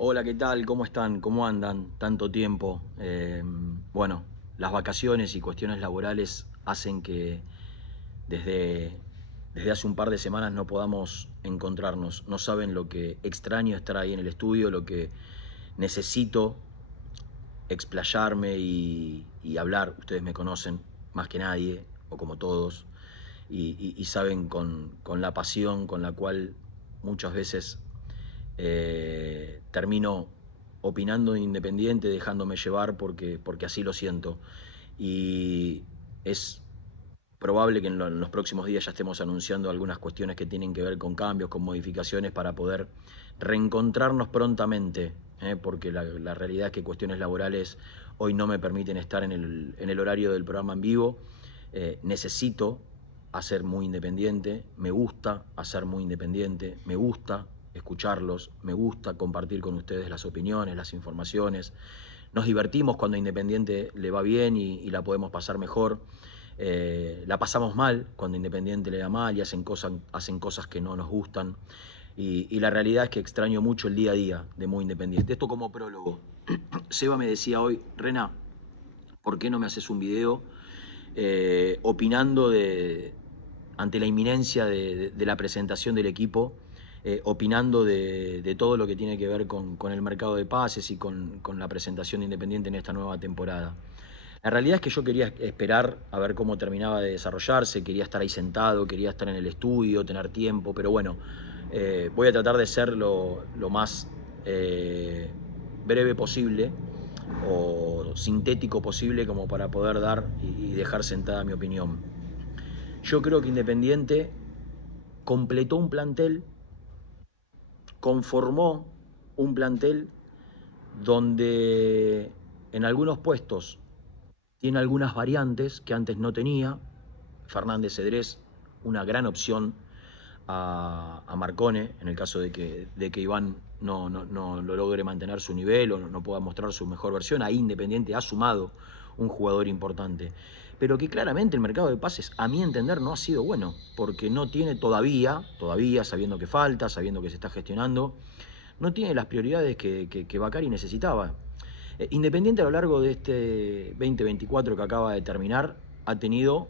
Hola, ¿qué tal? ¿Cómo están? ¿Cómo andan? Tanto tiempo. Bueno, las vacaciones y cuestiones laborales hacen que desde, desde hace un par de semanas no podamos encontrarnos. No saben lo que extraño estar ahí en el estudio, lo que necesito explayarme y hablar. Ustedes me conocen más que nadie, o como todos, y saben con la pasión con la cual muchas veces termino opinando de Independiente, dejándome llevar porque así lo siento. Y es probable que en los próximos días ya estemos anunciando algunas cuestiones que tienen que ver con cambios, con modificaciones para poder reencontrarnos prontamente, porque la realidad es que cuestiones laborales hoy no me permiten estar en el horario del programa en vivo. Necesito hacer muy independiente, me gusta hacer muy independiente, me gusta escucharlos, me gusta compartir con ustedes las opiniones, las informaciones. Nos divertimos cuando a Independiente le va bien y la podemos pasar mejor. La pasamos mal cuando Independiente le da mal y hacen cosas que no nos gustan. Y la realidad es que extraño mucho el día a día de Muy Independiente. Esto como prólogo. Seba me decía hoy, Rena, ¿por qué no me haces un video opinando ante la inminencia de la presentación del equipo, opinando de todo lo que tiene que ver con el mercado de pases y con la presentación de Independiente en esta nueva temporada? La realidad es que yo quería esperar a ver cómo terminaba de desarrollarse, quería estar ahí sentado, quería estar en el estudio, tener tiempo, pero bueno, voy a tratar de ser lo más breve posible o sintético posible como para poder dar y dejar sentada mi opinión. Yo creo que Independiente completó un plantel, conformó un plantel donde en algunos puestos tiene algunas variantes que antes no tenía. Fernández Cedrés, una gran opción a Marcone, en el caso de que Iván no lo logre mantener su nivel o no pueda mostrar su mejor versión. Ahí Independiente ha sumado un jugador importante. Pero que claramente el mercado de pases, a mi entender, no ha sido bueno, porque no tiene todavía, sabiendo que falta, sabiendo que se está gestionando, no tiene las prioridades que Bacari necesitaba. Independiente a lo largo de este 2024 que acaba de terminar, ha tenido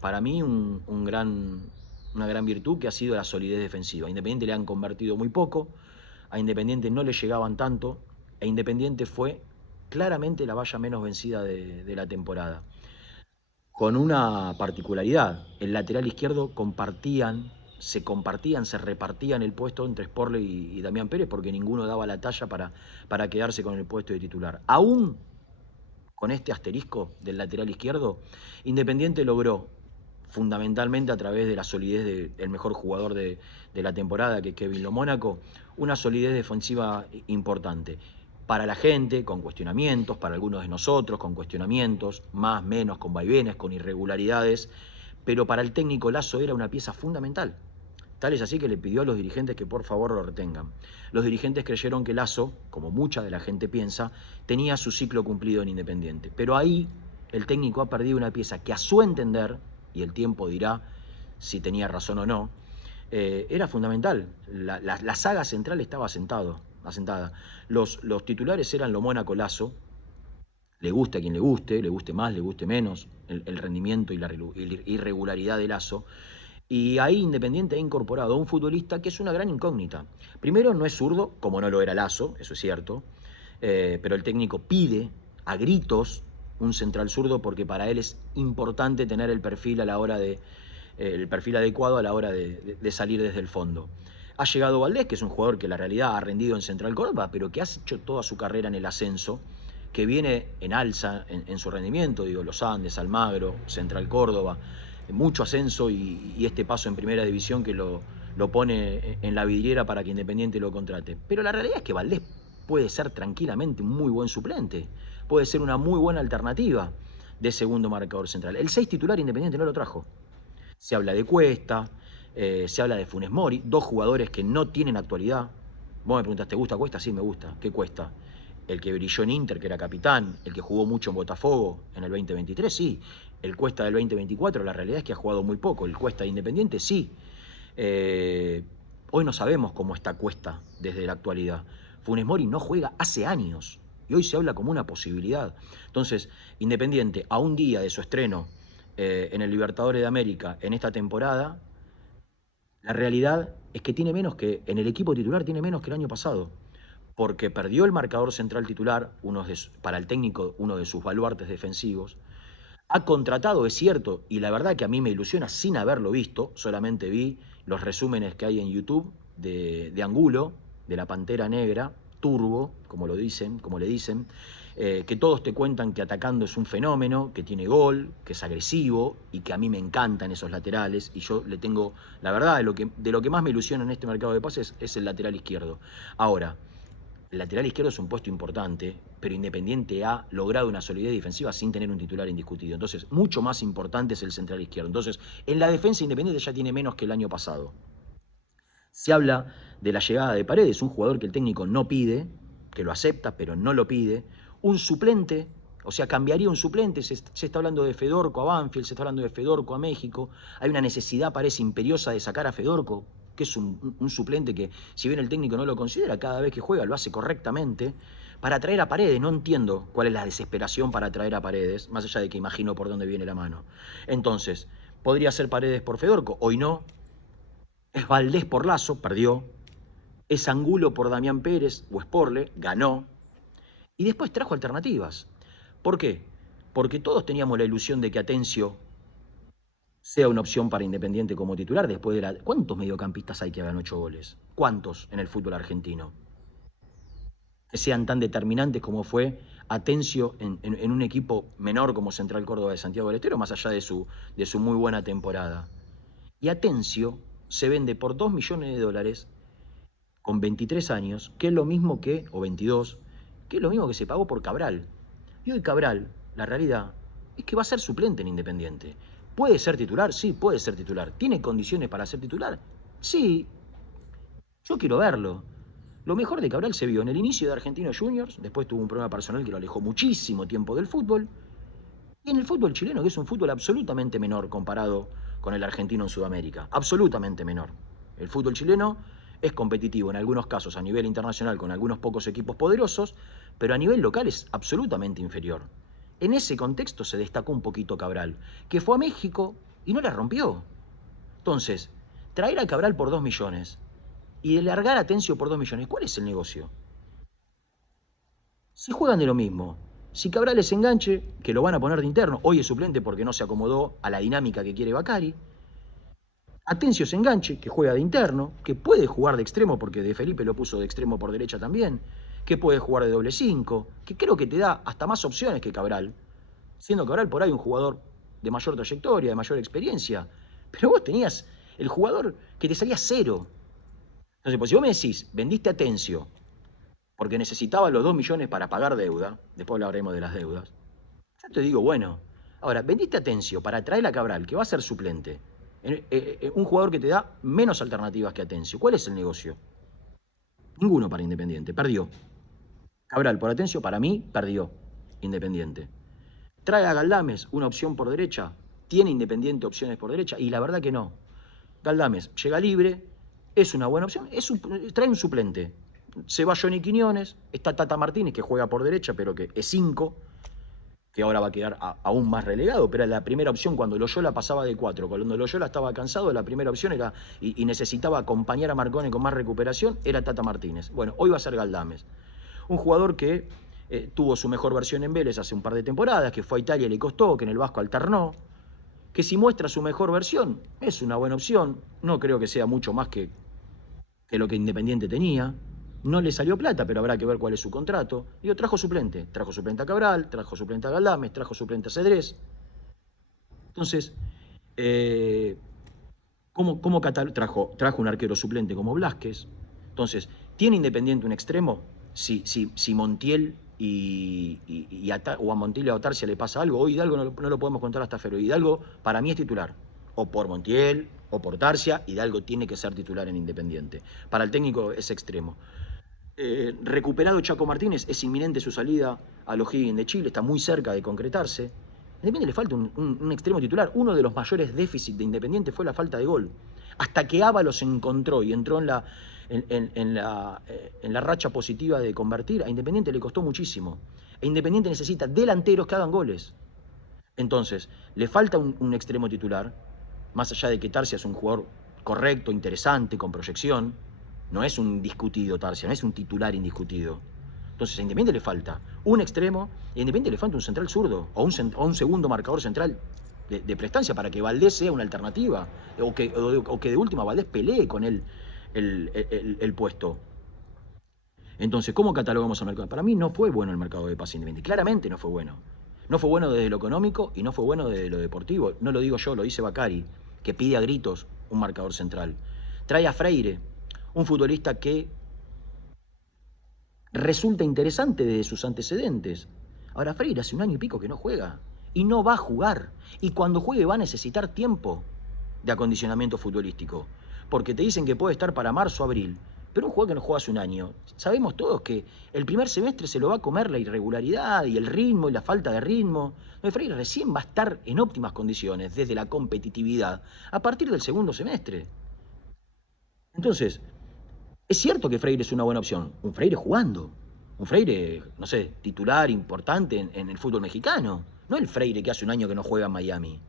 para mí una gran virtud que ha sido la solidez defensiva. A Independiente le han convertido muy poco, a Independiente no le llegaban tanto, e Independiente fue claramente la valla menos vencida de la temporada. Con una particularidad, el lateral izquierdo se repartían el puesto entre Sporle y Damián Pérez porque ninguno daba la talla para quedarse con el puesto de titular. Aún con este asterisco del lateral izquierdo, Independiente logró, fundamentalmente a través de la solidez del mejor jugador de la temporada, que es Kevin Lo Mónaco, una solidez defensiva importante. Para la gente, con cuestionamientos, para algunos de nosotros, con cuestionamientos, más, menos, con vaivenes, con irregularidades, pero para el técnico Lazo era una pieza fundamental. Tal es así que le pidió a los dirigentes que por favor lo retengan. Los dirigentes creyeron que Lazo, como mucha de la gente piensa, tenía su ciclo cumplido en Independiente. Pero ahí el técnico ha perdido una pieza que a su entender, y el tiempo dirá si tenía razón o no, era fundamental. La saga central estaba asentada. Los titulares eran Lo Mónaco, Lazo. Le guste a quien le guste más, le guste menos, el rendimiento y la irregularidad de Lazo. Y ahí Independiente ha incorporado a un futbolista que es una gran incógnita. Primero, no es zurdo, como no lo era Lazo, eso es cierto, pero el técnico pide a gritos un central zurdo porque para él es importante tener el perfil el perfil adecuado a la hora de salir desde el fondo. Ha llegado Valdés, que es un jugador que la realidad ha rendido en Central Córdoba, pero que ha hecho toda su carrera en el ascenso, que viene en alza en su rendimiento, digo, Los Andes, Almagro, Central Córdoba, mucho ascenso y este paso en primera división que lo pone en la vidriera para que Independiente lo contrate. Pero la realidad es que Valdés puede ser tranquilamente un muy buen suplente, puede ser una muy buena alternativa de segundo marcador central. El 6 titular Independiente no lo trajo. Se habla de Cuesta, se habla de Funes Mori, dos jugadores que no tienen actualidad. Vos me preguntás, ¿te gusta Cuesta? Sí, me gusta. ¿Qué Cuesta? El que brilló en Inter, que era capitán, el que jugó mucho en Botafogo en el 2023, sí. El Cuesta del 2024, la realidad es que ha jugado muy poco. El Cuesta de Independiente, sí. Hoy no sabemos cómo está Cuesta desde la actualidad. Funes Mori no juega hace años y hoy se habla como una posibilidad. Entonces, Independiente, a un día de su estreno en el Libertadores de América en esta temporada, la realidad es que tiene menos que, en el equipo titular tiene menos que el año pasado, porque perdió el marcador central titular, para el técnico uno de sus baluartes defensivos. Ha contratado, es cierto, y la verdad que a mí me ilusiona sin haberlo visto, solamente vi los resúmenes que hay en YouTube de Angulo, de la Pantera Negra, Turbo, como le dicen, que todos te cuentan que atacando es un fenómeno, que tiene gol, que es agresivo y que a mí me encantan esos laterales y yo le tengo, la verdad, de lo que más me ilusiona en este mercado de pases es el lateral izquierdo. Ahora, el lateral izquierdo es un puesto importante, pero Independiente ha logrado una solidez defensiva sin tener un titular indiscutido. Entonces, mucho más importante es el central izquierdo. Entonces, en la defensa Independiente ya tiene menos que el año pasado. Se habla de la llegada de Paredes, un jugador que el técnico no pide, que lo acepta, pero no lo pide. Un suplente, o sea, cambiaría un suplente. Se está hablando de Fedorco a Banfield, se está hablando de Fedorco a México. Hay una necesidad, parece imperiosa, de sacar a Fedorco, que es un suplente que, si bien el técnico no lo considera, cada vez que juega lo hace correctamente, para traer a Paredes. No entiendo cuál es la desesperación para traer a Paredes, más allá de que imagino por dónde viene la mano. Entonces, podría ser Paredes por Fedorco, hoy no. Es Valdés por Lazo, perdió. Es Angulo por Damián Pérez o Sporle, ganó. Y después trajo alternativas. ¿Por qué? Porque todos teníamos la ilusión de que Atencio sea una opción para Independiente como titular después de la... ¿Cuántos mediocampistas hay que hagan 8 goles? ¿Cuántos en el fútbol argentino? Que sean tan determinantes como fue Atencio en un equipo menor como Central Córdoba de Santiago del Estero, más allá de su muy buena temporada. Y Atencio se vende por $2 millones con 23 años, que es lo mismo que, o 22, que es lo mismo que se pagó por Cabral. Y hoy Cabral, la realidad, es que va a ser suplente en Independiente. ¿Puede ser titular? Sí, puede ser titular. ¿Tiene condiciones para ser titular? Sí. Yo quiero verlo. Lo mejor de Cabral se vio en el inicio de Argentinos Juniors, después tuvo un problema personal que lo alejó muchísimo tiempo del fútbol, y en el fútbol chileno, que es un fútbol absolutamente menor comparado con el argentino en Sudamérica. Absolutamente menor. El fútbol chileno es competitivo en algunos casos a nivel internacional con algunos pocos equipos poderosos, pero a nivel local es absolutamente inferior. En ese contexto se destacó un poquito Cabral, que fue a México y no la rompió. Entonces, traer a Cabral por 2 millones y largar a Atencio por 2 millones, ¿cuál es el negocio? Si juegan de lo mismo, si Cabral es enganche, que lo van a poner de interno, hoy es suplente porque no se acomodó a la dinámica que quiere Bacari. Atencio es enganche, que juega de interno, que puede jugar de extremo porque De Felipe lo puso de extremo por derecha también, que puede jugar de doble 5, que creo que te da hasta más opciones que Cabral, siendo Cabral por ahí un jugador de mayor trayectoria, de mayor experiencia. Pero vos tenías el jugador que te salía cero. Entonces, pues si vos me decís, vendiste a Atencio porque necesitaba los 2 millones para pagar deuda, después hablaremos de las deudas, yo te digo, bueno, ahora, vendiste a Atencio para traer a Cabral, que va a ser suplente, un jugador que te da menos alternativas que Atencio. ¿Cuál es el negocio? Ninguno para Independiente, perdió. Cabral por Atencio, para mí, perdió Independiente. Trae a Galdames, una opción por derecha, tiene Independiente opciones por derecha, y la verdad que no. Galdames llega libre, es una buena opción, trae un suplente. Se va Johnny Quiñones, está Tata Martínez, que juega por derecha, pero que es 5, que ahora va a quedar aún más relegado, pero era la primera opción cuando Loyola pasaba de 4. Cuando Loyola estaba cansado, la primera opción era, y necesitaba acompañar a Marcone con más recuperación, era Tata Martínez. Bueno, hoy va a ser Galdames. Un jugador que tuvo su mejor versión en Vélez hace un par de temporadas, que fue a Italia y le costó, que en el Vasco alternó, que si muestra su mejor versión, es una buena opción. No creo que sea mucho más que lo que Independiente tenía. No le salió plata, pero habrá que ver cuál es su contrato. Digo, trajo suplente. Trajo suplente a Cabral, trajo suplente a Galdames, trajo suplente a Cedrés. Entonces, trajo un arquero suplente como Blasquez. Entonces, ¿tiene Independiente un extremo? Si Montiel o a Montiel y a Otarcia le pasa algo, hoy Hidalgo no lo podemos contar hasta febrero. Hidalgo para mí es titular. O por Montiel o por Tarcia, Hidalgo tiene que ser titular en Independiente. Para el técnico es extremo. Recuperado Chaco Martínez, es inminente su salida a los O'Higgins de Chile, está muy cerca de concretarse. A Independiente le falta un extremo titular. Uno de los mayores déficits de Independiente fue la falta de gol. hasta que Ábalos se encontró y entró en la racha positiva de convertir, a Independiente le costó muchísimo. E Independiente necesita delanteros que hagan goles. Entonces, le falta un extremo titular, más allá de que Tarsia es un jugador correcto, interesante, con proyección. No es un discutido Tarsia, no es un titular indiscutido. Entonces a Independiente le falta un extremo y a Independiente le falta un central zurdo o un segundo marcador central de prestancia para que Valdés sea una alternativa o que de última Valdés pelee con él el puesto. Entonces, ¿cómo catalogamos el mercado? Para mí no fue bueno el mercado de pase Independiente, claramente no fue bueno. No fue bueno desde lo económico y no fue bueno desde lo deportivo. No lo digo yo, lo dice Bacari, que pide a gritos un marcador central. Trae a Freire, un futbolista que resulta interesante desde sus antecedentes. Ahora Freire hace un año y pico que no juega y no va a jugar. Y cuando juegue va a necesitar tiempo de acondicionamiento futbolístico. Porque te dicen que puede estar para marzo o abril. Pero un jugador que no juega hace un año, sabemos todos que el primer semestre se lo va a comer la irregularidad y el ritmo y la falta de ritmo. Freire recién va a estar en óptimas condiciones desde la competitividad a partir del segundo semestre. Entonces, es cierto que Freire es una buena opción. Un Freire jugando. Un Freire, no sé, titular importante en el fútbol mexicano. No el Freire que hace un año que no juega en Miami.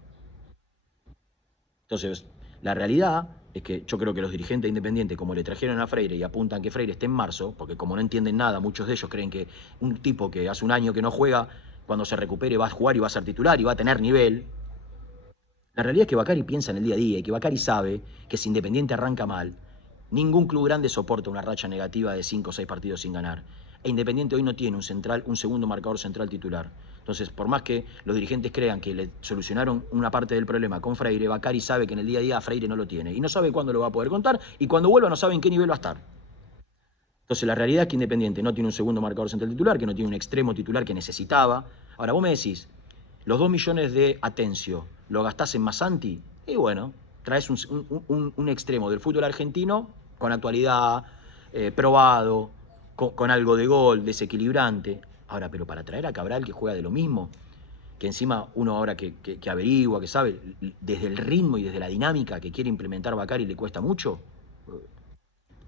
Entonces, la realidad es que yo creo que los dirigentes independientes, como le trajeron a Freire y apuntan que Freire esté en marzo, porque como no entienden nada, muchos de ellos creen que un tipo que hace un año que no juega, cuando se recupere va a jugar y va a ser titular y va a tener nivel. La realidad es que Bacari piensa en el día a día y que Bacari sabe que si Independiente arranca mal, ningún club grande soporta una racha negativa de 5 o 6 partidos sin ganar. E Independiente hoy no tiene un segundo marcador central titular. Entonces, por más que los dirigentes crean que le solucionaron una parte del problema con Freire, Bacari sabe que en el día a día Freire no lo tiene. Y no sabe cuándo lo va a poder contar. Y cuando vuelva no sabe en qué nivel va a estar. Entonces, la realidad es que Independiente no tiene un segundo marcador central titular, que no tiene un extremo titular que necesitaba. Ahora, vos me decís, los 2 millones de Atencio, ¿lo gastás en Massanti? Y bueno, traes un extremo del fútbol argentino con actualidad, probado, con algo de gol, desequilibrante. Ahora, pero para traer a Cabral que juega de lo mismo, que encima uno ahora que averigua, que sabe, desde el ritmo y desde la dinámica que quiere implementar Bacari le cuesta mucho.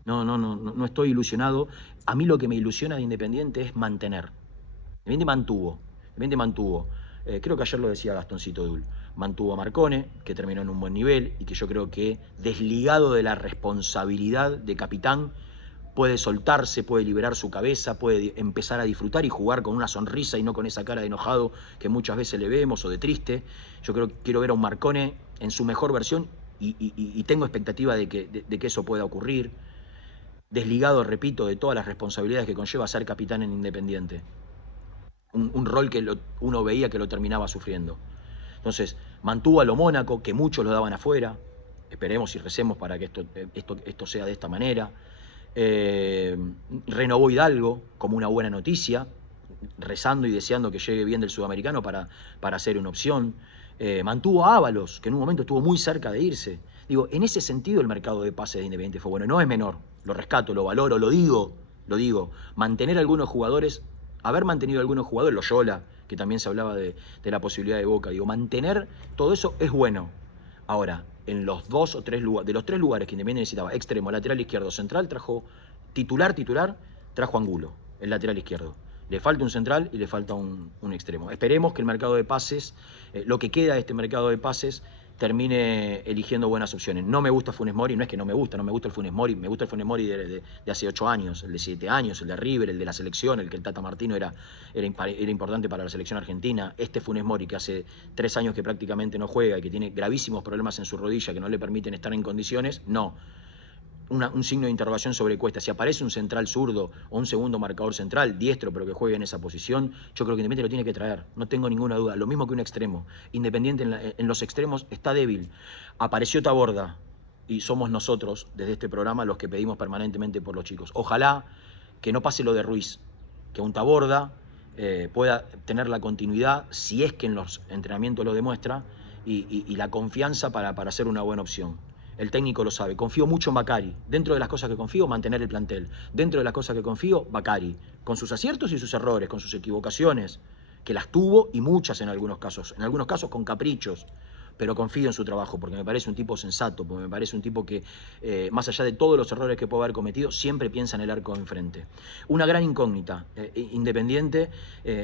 No estoy ilusionado. A mí lo que me ilusiona de Independiente es mantener. Independiente mantuvo. Creo que ayer lo decía Gastoncito Dul. Mantuvo a Marcone, que terminó en un buen nivel y que yo creo que desligado de la responsabilidad de capitán, puede soltarse, puede liberar su cabeza, puede empezar a disfrutar y jugar con una sonrisa y no con esa cara de enojado que muchas veces le vemos o de triste. Yo creo que quiero ver a un Marcone en su mejor versión y tengo expectativa de que eso pueda ocurrir. Desligado, repito, de todas las responsabilidades que conlleva ser capitán en Independiente. Un rol que uno veía que lo terminaba sufriendo. Entonces, mantuvo a lo Mónaco, que muchos lo daban afuera. Esperemos y recemos para que esto sea de esta manera. Renovó Hidalgo como una buena noticia, rezando y deseando que llegue bien del sudamericano para hacer una opción. Mantuvo a Ábalos, que en un momento estuvo muy cerca de irse. Digo, en ese sentido el mercado de pases de Independiente fue bueno. No es menor, lo rescato, lo valoro, lo digo. Mantener algunos jugadores, haber mantenido algunos jugadores, Loyola, que también se hablaba de la posibilidad de Boca. Digo, mantener todo eso es bueno. Ahora, en los 2 o 3 lugares, de los 3 lugares que Independiente necesitaba, extremo, lateral izquierdo, central, trajo titular, trajo Angulo, el lateral izquierdo. Le falta un central y le falta un extremo. Esperemos que el mercado de pases, lo que queda de este mercado de pases, termine eligiendo buenas opciones. No me gusta Funes Mori, no es que no me gusta el Funes Mori, me gusta el Funes Mori de hace 8 años, el de 7 años, el de River, el de la selección, el que el Tata Martino era importante para la selección argentina. Este Funes Mori que hace 3 años que prácticamente no juega y que tiene gravísimos problemas en su rodilla que no le permiten estar en condiciones, no. Un signo de interrogación sobre Cuesta. Si aparece un central zurdo o un segundo marcador central, diestro, pero que juegue en esa posición, yo creo que Independiente lo tiene que traer, no tengo ninguna duda. Lo mismo que un extremo. Independiente en los extremos está débil. Apareció Taborda y somos nosotros, desde este programa, los que pedimos permanentemente por los chicos. Ojalá que no pase lo de Ruiz, que un Taborda pueda tener la continuidad, si es que en los entrenamientos lo demuestra, y la confianza para hacer una buena opción. El técnico lo sabe. Confío mucho en Bacari. Dentro de las cosas que confío, mantener el plantel. Dentro de las cosas que confío, Bacari. Con sus aciertos y sus errores, con sus equivocaciones, que las tuvo y muchas en algunos casos. En algunos casos con caprichos. pero confío en su trabajo, porque me parece un tipo sensato, porque me parece un tipo que, más allá de todos los errores que puede haber cometido, siempre piensa en el arco de enfrente. Una gran incógnita, Independiente,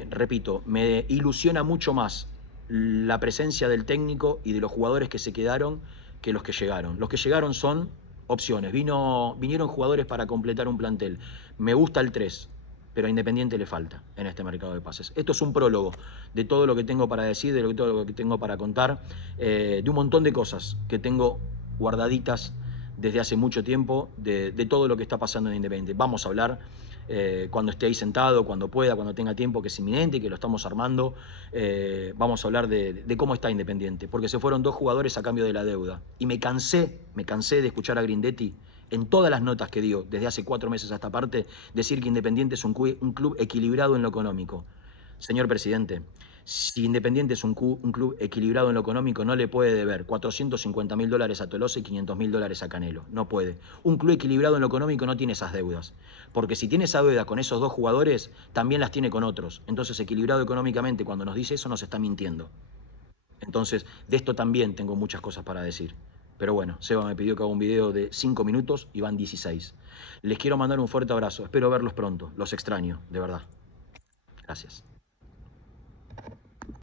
repito, me ilusiona mucho más la presencia del técnico y de los jugadores que se quedaron que los que llegaron. Los que llegaron son opciones. Vinieron jugadores para completar un plantel. Me gusta el 3, pero a Independiente le falta en este mercado de pases. Esto es un prólogo de todo lo que tengo para decir, de todo lo que tengo para contar, de un montón de cosas que tengo guardaditas desde hace mucho tiempo, de todo lo que está pasando en Independiente. Vamos a hablar cuando esté ahí sentado, cuando pueda, cuando tenga tiempo, que es inminente y que lo estamos armando. Vamos a hablar de cómo está Independiente, porque se fueron 2 jugadores a cambio de la deuda. Y me cansé de escuchar a Grindetti en todas las notas que dio desde hace 4 meses a esta parte, decir que Independiente es un club equilibrado en lo económico. Señor presidente, si Independiente es un club equilibrado en lo económico, no le puede deber $450.000 a Tolosa y $500.000 a Canelo. No puede. Un club equilibrado en lo económico no tiene esas deudas. Porque si tiene esa deuda con esos 2 jugadores, también las tiene con otros. Entonces, equilibrado económicamente, cuando nos dice eso, nos está mintiendo. Entonces, de esto también tengo muchas cosas para decir. Pero bueno, Seba me pidió que haga un video de 5 minutos y van 16. Les quiero mandar un fuerte abrazo. Espero verlos pronto. Los extraño, de verdad. Gracias.